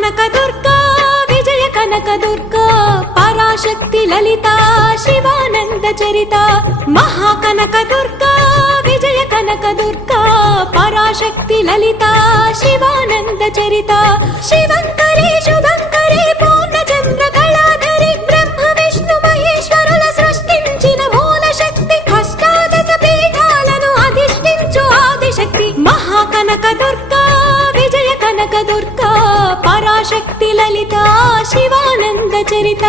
కనక దుర్గా విజయ కనక దుర్గా పరాశక్తి లలిత శివానంద చరిత మహాకనక దుర్గా విజయ కనక దుర్గా పరాశక్తి లలిత శివానంద చరిత శివంకరి శుభంకరి పూర్ణచంద్ర కళాధరి బ్రహ్మ విష్ణు మహేశ్వరుల సృష్టించిన మూల శక్తి అష్టాదశ పీఠాలను అధిష్ఠించు ఆదిశక్తి మహాకనక దుర్గా కనక దుర్గా పరాశక్తి లలిత శివానంద చరిత